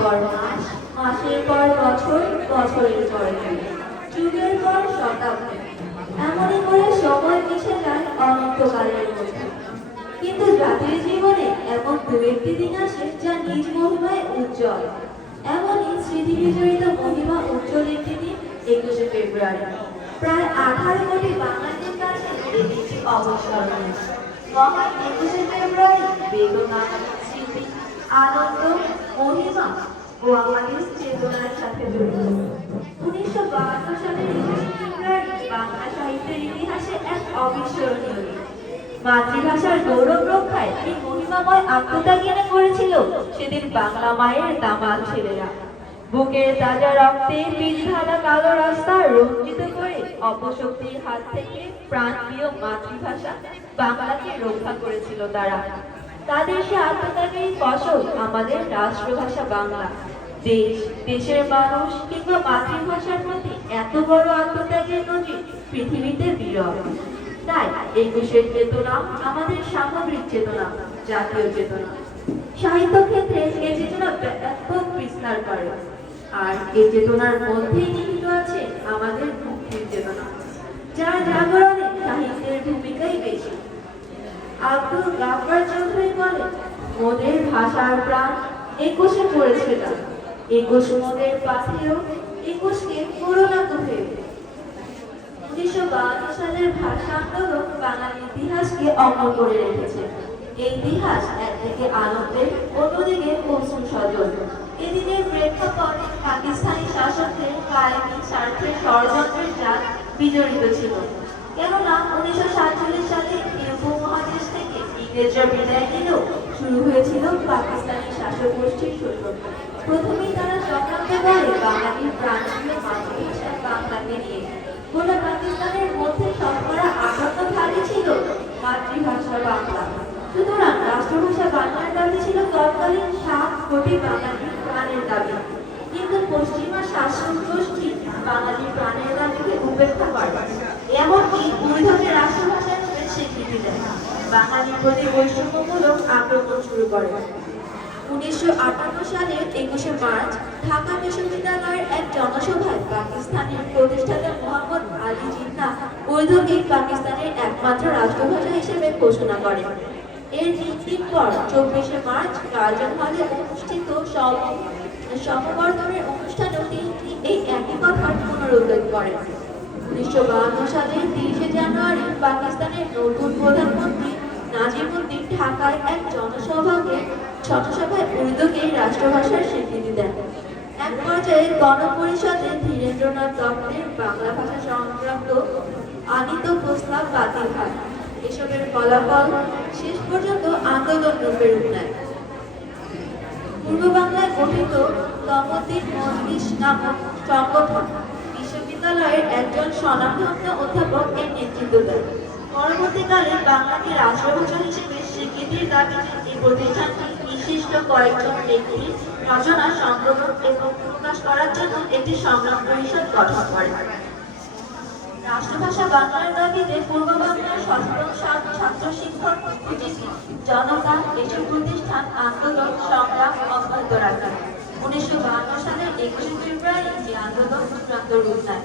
পর মাস মাসের পর বছর, বছরের পর যুগের পর শতাব্দী। এমনই করে সময় মিশে যায় অনন্তকালের মধ্যে। কিন্তু জাতির জীবনে এমন দু একটি দিন আসে যা নিজ মহিমায় উজ্জ্বল। এমনই স্মৃতি বিজড়িত মহিমা উজ্জ্বল একটি দিন একুশে ফেব্রুয়ারি। প্রায় আঠারো কোটি বাঙালির কাছে দিনটি অবস্মরণীয়। মহান একুশে ফেব্রুয়ারি স্মৃতি আনন্দ মহিমা ও আমাদের চেতনার সাথে জড়িত। উনিশশো বাহান্ন সালের ফেব্রুয়ারি বাংলা সাহিত্যের ইতিহাসে এক অবিস্মরণীয় মাতৃভাষার গৌরব রক্ষায় এই মহিমাময় আত্মত্যাগ এনে করেছিল সেদিন বাংলা মায়ের দামাল ছেলেরা। বুকের তাজা রক্তে বীজ কালো রাস্তা রঞ্জিত করে অপশক্তির হাত থেকে প্রাণপ্রিয় মাতৃভাষা বাংলাকে রক্ষা করেছিল তারা। তাদের সে আত্মত্যাগের ফসল আমাদের রাষ্ট্রভাষা বাংলা। দেশ, দেশের মানুষ কিংবা মাতৃভাষার প্রতি এত বড় আত্মত্যাগের নজির পৃথিবীতে বিরল। তাই একুশের চেতনা আমাদের সামগ্রিক চেতনা, জাতীয় চেতনা। সাহিত্য ক্ষেত্রে এ চেতনা ব্যাপক বিস্তার করে। আর এই চেতনার মধ্যেই নিহিত আছে আমাদের মুক্তির চেতনা, যার জাগরণে সাহিত্যের ভূমিকাই বেশি। আব্দুল গাফার চৌধুরী মোদের ভাষার প্রাণ একুশে পড়েছে তার একুশ মোদের পাথেও একুশকে করোনা তুলে উনিশশো বাহান্ন সালের ভাষা আন্দোলন বাঙালি ইতিহাসকে অমর করে রেখেছে। এই ইতিহাস একদিকে আনন্দের, অন্যদিকে কৌশল সজল এদিনের প্রেক্ষাপট পাকিস্তানি শাসকদের কায়েমি স্বার্থের ষড়যন্ত্রের জাল বিজড়িত ছিল। কেননা উনিশশো সাতচল্লিশ সালে এই উপমহাদেশ থেকে ইংরেজরা বিদায় নিলেও শুরু হয়েছিল পাকিস্তানের শাসক গোষ্ঠীর শোষণ। প্রথমেই তারা চক্রান্ত করে বাঙালির প্রাণ মাতৃভাষা বাংলাকে নিয়ে। গোটা পাকিস্তানের মধ্যে শতকরা আটান্ন খালি ছিল মাতৃভাষা বাংলা। সুতরাং রাষ্ট্রভাষা বাংলার দাবি ছিল তৎকালীন সাত কোটি বাঙালির প্রাণের দাবি কিন্তু পশ্চিমা শাসক গোষ্ঠী বাঙালির প্রাণের দাবিকে উপেক্ষা করে এমনকি বৈধকে রাষ্ট্রভাষা হিসেবে স্বীকৃতি দেয় বাঙালির প্রতি বৈষম্যমূলক আক্রমণ শুরু করে। উনিশশো সালের একুশে মার্চ ঢাকা বিশ্ববিদ্যালয়ের এক জনসভায় পাকিস্তানের প্রতিষ্ঠাতা মোহাম্মদ আলী জিন্না উর্দুকে পাকিস্তানের একমাত্র রাষ্ট্রভাষা হিসেবে ঘোষণা করেন। এর তিন পর চব্বিশে মার্চ কার্জন হলে অনুষ্ঠিত সব সমবর্ধনের অনুষ্ঠানেও তিনি এই একই কথার পুনরুল্লেখ করেন। উনিশশো সালের তিরিশে জানুয়ারি পাকিস্তানের নতুন প্রধানমন্ত্রী নাজিমুদ্দিন ঢাকায় এক জনসভাকে, জনসভায় উর্দুকে রাষ্ট্রভাষার স্বীকৃতি দেন। এক পর্যায়ে গণপরিষদে ধীরেন্দ্রনাথ দত্তের বাংলা ভাষা সংক্রান্ত আনিত প্রস্তাব বাতিল হয়। এসবের ফলাফল শেষ পর্যন্ত আন্দোলন রূপে রূপ নেয়। পূর্ব বাংলায় গঠিত তমদ্দিন মজলিস নামক সংগঠন বিশ্ববিদ্যালয়ের একজন স্বনামধন্য অধ্যাপক এর নেতৃত্ব দেন পরবর্তীকালে বাংলাকে রাষ্ট্রভাষা হিসেবে স্বীকৃতির দাবিতে এই প্রতিষ্ঠানটি বিশিষ্ট কয়েকজন ব্যক্তি রচনা, সংগ্রহ এবং প্রকাশ করার জন্য একটি সংগ্রাম পরিষদ গঠন করে। রাষ্ট্রভাষা বাংলার দাবিতে পূর্ব বাংলার সচেতন ছাত্র শিক্ষক জনতা এসব প্রতিষ্ঠান আন্দোলন সংগ্রাম অব্যাহত রাখে। উনিশশো বাহান্ন সালের একুশে ফেব্রুয়ারি এই আন্দোলন চূড়ান্ত রূপ নেয়।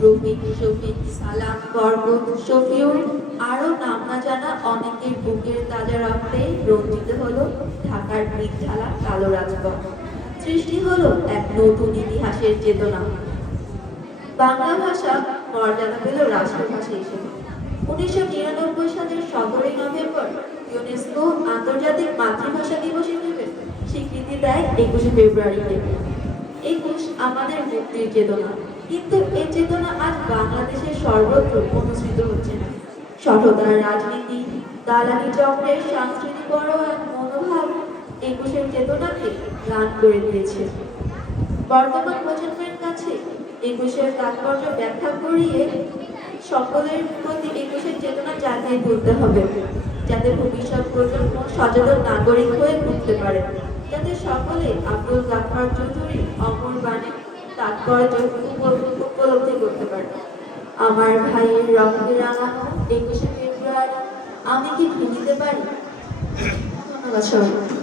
রফিক শফিক সালাম, বরকত, শফিউল। আরও নাম না জানা অনেকের বুকের তাজা রক্তে রঞ্জিত হলো ঢাকার বৃদ্ধ ঢালা কালো সৃষ্টি হলো এক নতুন ইতিহাসের চেতনা। বাংলা ভাষা মর্যাদা পেল রাষ্ট্রভাষা হিসেবে উনিশশো নিরানব্বই সালের সতেরোই নভেম্বর ইউনেস্কো আন্তর্জাতিক মাতৃভাষা দিবস হিসেবে স্বীকৃতি দেয় একুশে ফেব্রুয়ারিতে আমাদের মুক্তির চেতনা। কিন্তু এই চেতনা আজ বাংলাদেশের সর্বত্র অনুসৃত হচ্ছে না। সঠতার রাজনীতি, দালালি চক্রের সাংস্কৃতিক বড় এক মনোভাব একুশের চেতনাকে গান করে দিয়েছে। বর্তমান প্রজন্মের কাছে একুশের তাৎপর্য ব্যাখ্যা করিয়ে সকলের প্রতি একুশের চেতনা জাগিয়ে তুলতে হবে, যাতে ভবিষ্যৎ প্রজন্ম সচেতন নাগরিক হয়ে উঠতে পারে। যাতে সকলে আব্দুল জাফর চৌধুরী অপর বাণী তাৎপর্য উপ- উপলব্ধি করতে পারে। আমার ভাইয়ের রঙের রাঙানো একুশে ফেব্রুয়ারি আমি কি ভুলিতে পারি? ধন্যবাদ সবাই